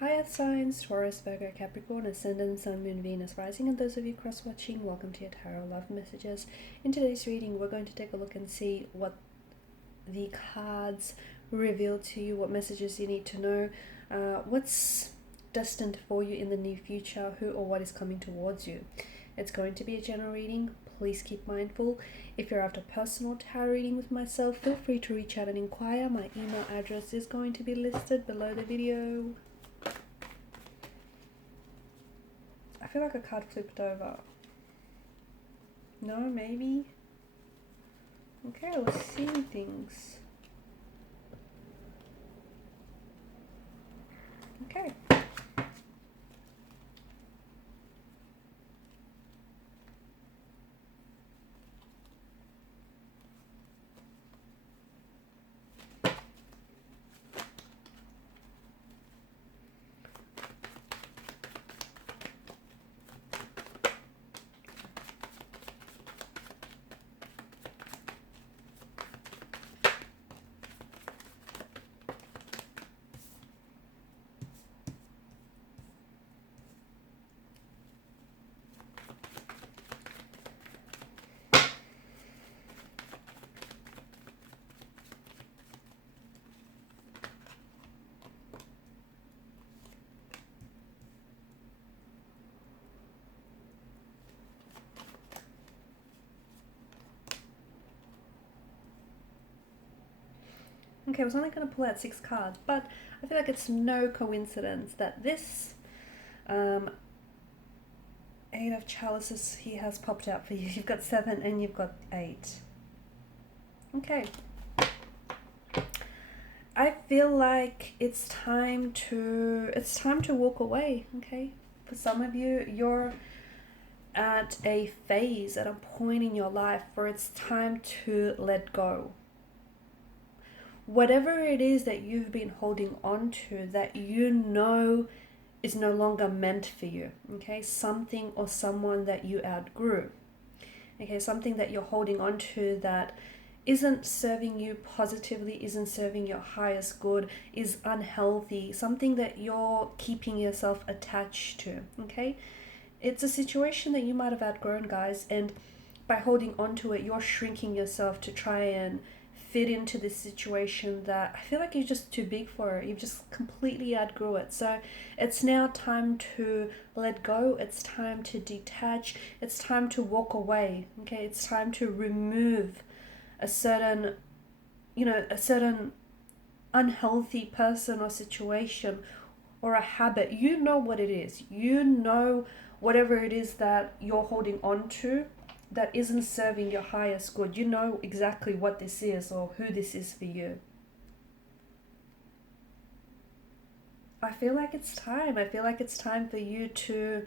Hi Earth signs, Taurus, Virgo, Capricorn, Ascendant, Sun, Moon, Venus, Rising, and those of you cross-watching, welcome to your Tarot Love Messages. In today's reading, we're going to take a look and see what the cards reveal to you, what messages you need to know, what's destined for you in the near future, who or what is coming towards you. It's going to be a general reading. Please keep mindful. If you're after personal tarot reading with myself, feel free to reach out and inquire. My email address is going to be listed below the video. I feel like a card flipped over. No, maybe? Okay, I was seeing things. Okay. Okay, I was only going to pull out 6 cards, but I feel like it's no coincidence that this Eight of Chalices here has popped out for you. You've got 7 and you've got 8. Okay. I feel like it's time to walk away, okay? For some of you, you're at a phase, at a point in your life where it's time to let go. Whatever it is that you've been holding on to that you know is no longer meant for you, okay? Something or someone that you outgrew, okay? Something that you're holding on to that isn't serving you positively, isn't serving your highest good, is unhealthy, something that you're keeping yourself attached to, okay? It's a situation that you might have outgrown, guys, and by holding on to it, you're shrinking yourself to try and fit into this situation that I feel like you're just too big for it. You've just completely outgrew it. So it's now time to let go. It's time to detach. It's time to walk away. Okay, it's time to remove a certain unhealthy person or situation or a habit. You know what it is. You know whatever it is that you're holding on to that isn't serving your highest good. You know exactly what this is or who this is for you. I feel like it's time. I feel like it's time for you to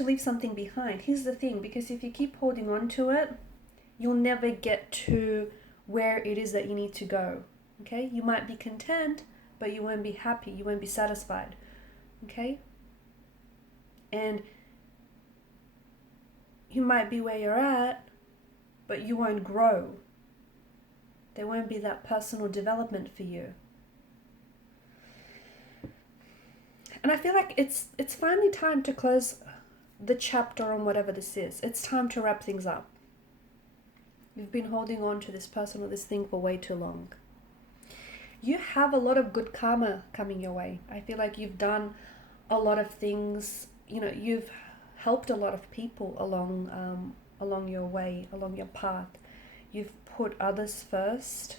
leave something behind. Here's the thing, because if you keep holding on to it, you'll never get to where it is that you need to go. Okay? You might be content, but you won't be happy. You won't be satisfied. Okay? And you might be where you're at, but you won't grow. There won't be that personal development for you. And I feel like it's finally time to close the chapter on whatever this is. It's time to wrap things up. You've been holding on to this person or this thing for way too long. You have a lot of good karma coming your way. I feel like you've done a lot of things, you've helped a lot of people along your way, along your path. You've put others first.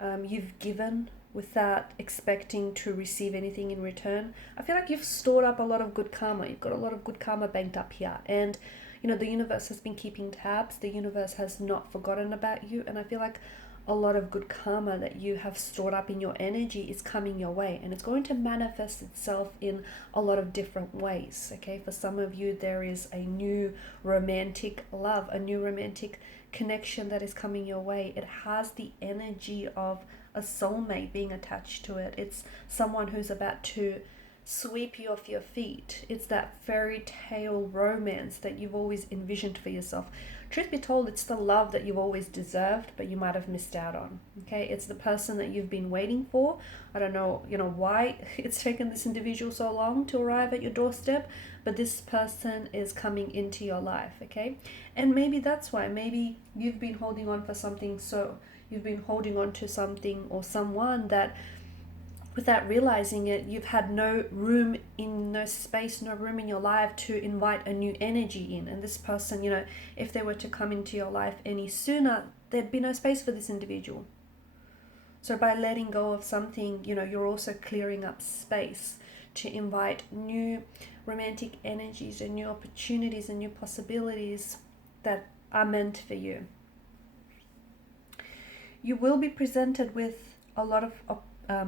You've given without expecting to receive anything in return. I feel like you've stored up a lot of good karma. You've got a lot of good karma banked up here. And, the universe has been keeping tabs. The universe has not forgotten about you. And I feel like a lot of good karma that you have stored up in your energy is coming your way, and it's going to manifest itself in a lot of different ways. Okay, for some of you, there is a new romantic love, a new romantic connection that is coming your way. It has the energy of a soulmate being attached to it. It's someone who's about to sweep you off your feet. It's that fairy tale romance that you've always envisioned for yourself. Truth be told, it's the love that you've always deserved, but you might have missed out on. Okay, it's the person that you've been waiting for. I don't know, why it's taken this individual so long to arrive at your doorstep, but this person is coming into your life. Okay, and maybe that's why. Maybe you've been holding on for something, so you've been holding on to something or someone that, without realizing it, you've had no space, no room in your life to invite a new energy in. And this person, if they were to come into your life any sooner, there'd be no space for this individual. So by letting go of something, you're also clearing up space to invite new romantic energies and new opportunities and new possibilities that are meant for you. You will be presented with a lot of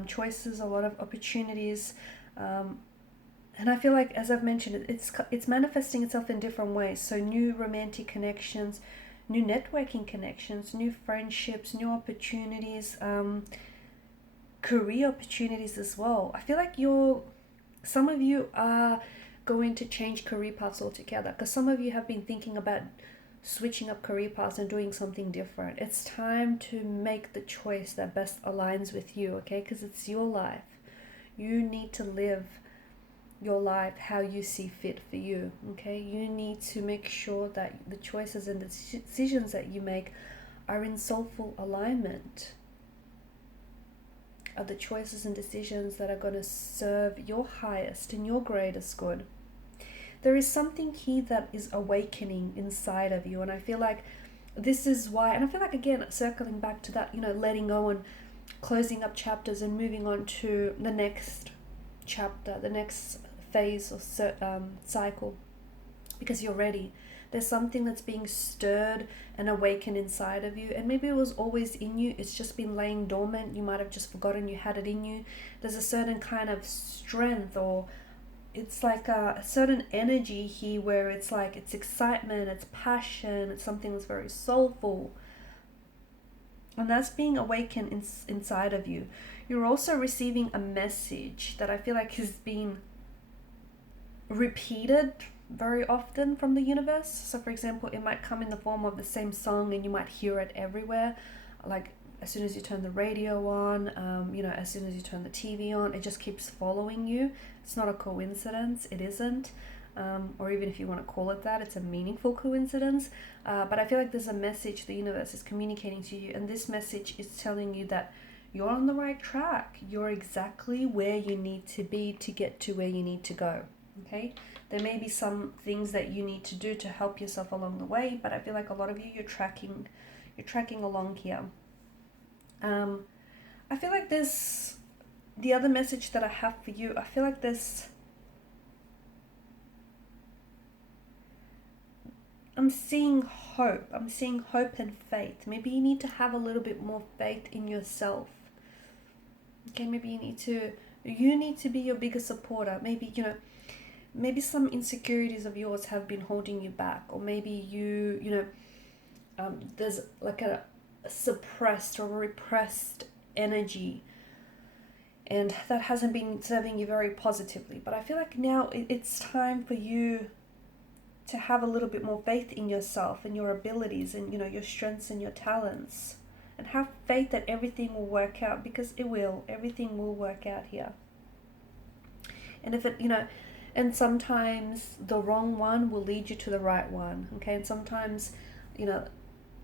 choices, a lot of opportunities, and I feel like, as I've mentioned, it's manifesting itself in different ways. So new romantic connections, new networking connections, new friendships, new opportunities, career opportunities as well. I feel like some of you are going to change career paths altogether, because some of you have been thinking about switching up career paths and doing something different. It's time to make the choice that best aligns with you, okay? Because it's your life. You need to live your life how you see fit for you, okay? You need to make sure that the choices and the decisions that you make are in soulful alignment, are the choices and decisions that are going to serve your highest and your greatest good. There is something here that is awakening inside of you, and I feel like this is why, and I feel like, again, circling back to that, letting go and closing up chapters and moving on to the next chapter, the next phase or cycle, because you're ready. There's something that's being stirred and awakened inside of you, and maybe it was always in you, it's just been laying dormant. You might have just forgotten you had it in you. There's a certain kind of strength, or it's like a certain energy here where it's like, it's excitement, it's passion, it's something that's very soulful, and that's being awakened inside of you. You're also receiving a message that I feel like has been repeated very often from the universe. So for example, it might come in the form of the same song, and you might hear it everywhere, like as soon as you turn the radio on, as soon as you turn the TV on, it just keeps following you. It's not a coincidence, it isn't, or even if you want to call it that, it's a meaningful coincidence, but I feel like there's a message the universe is communicating to you, and this message is telling you that you're on the right track. You're exactly where you need to be to get to where you need to go, okay? There may be some things that you need to do to help yourself along the way, but I feel like a lot of you, you're tracking along here. I feel like the other message that I have for you, I feel like I'm seeing hope. I'm seeing hope and faith. Maybe you need to have a little bit more faith in yourself. Okay, maybe you need to be your biggest supporter. Maybe, maybe some insecurities of yours have been holding you back, or maybe there's like a suppressed or repressed energy, and that hasn't been serving you very positively. But I feel like now it's time for you to have a little bit more faith in yourself and your abilities and your strengths and your talents, and have faith that everything will work out, because it will. Everything will work out here. And if it and sometimes the wrong one will lead you to the right one, okay? And sometimes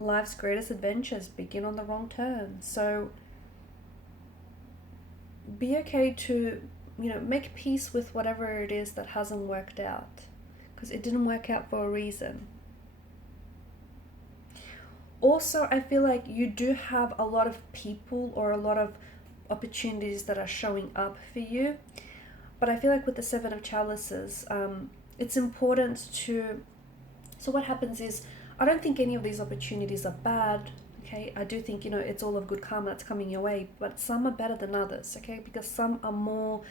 life's greatest adventures begin on the wrong turn. So be okay to make peace with whatever it is that hasn't worked out, because it didn't work out for a reason. Also, I feel like you do have a lot of people or a lot of opportunities that are showing up for you, but I feel like with the Seven of Chalices, it's important to, so what happens is, I don't think any of these opportunities are bad, okay? I do think, it's all of good karma that's coming your way, but some are better than others, okay? Because some are more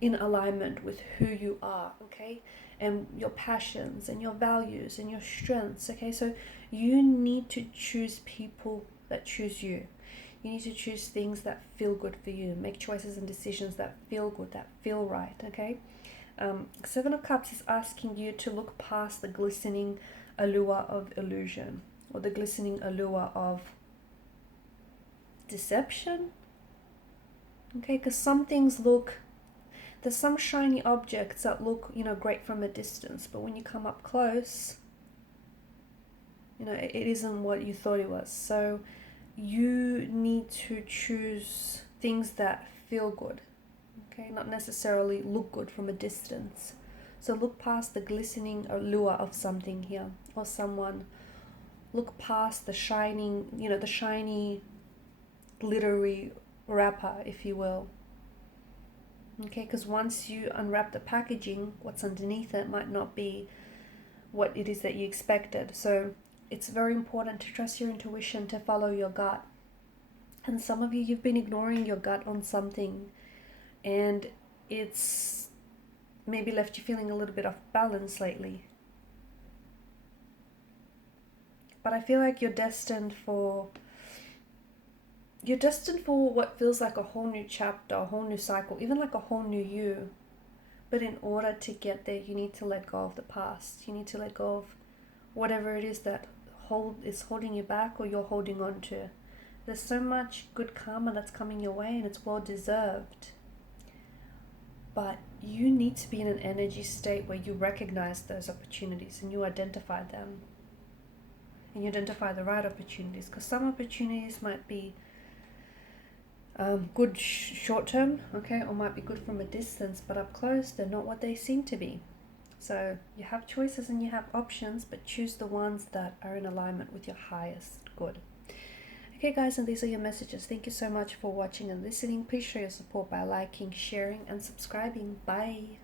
in alignment with who you are, okay? And your passions and your values and your strengths, okay? So you need to choose people that choose you. You need to choose things that feel good for you. Make choices and decisions that feel good, that feel right, okay? Seven of Cups is asking you to look past the glistening allure of illusion, or the glistening allure of deception, okay? Because some things look, there's some shiny objects that look, great from a distance, but when you come up close, it isn't what you thought it was. So you need to choose things that feel good, okay? Not necessarily look good from a distance. So look past the glistening allure of something here, or someone. Look past the shining, the shiny, glittery wrapper, if you will. Okay, because once you unwrap the packaging, what's underneath it might not be what it is that you expected. So it's very important to trust your intuition, to follow your gut. And some of you've been ignoring your gut on something, and it's maybe left you feeling a little bit off balance lately. But I feel like you're destined for what feels like a whole new chapter, a whole new cycle, even like a whole new you. But in order to get there, you need to let go of the past. You need to let go of whatever it is that is holding you back, or you're holding on to. There's so much good karma that's coming your way, and it's well deserved. But you need to be in an energy state where you recognize those opportunities and you identify them. And you identify the right opportunities, because some opportunities might be good short term, okay, or might be good from a distance, but up close they're not what they seem to be. So you have choices and you have options, but choose the ones that are in alignment with your highest good. Okay guys, and these are your messages. Thank you so much for watching and listening. Please show your support by liking, sharing and subscribing. Bye.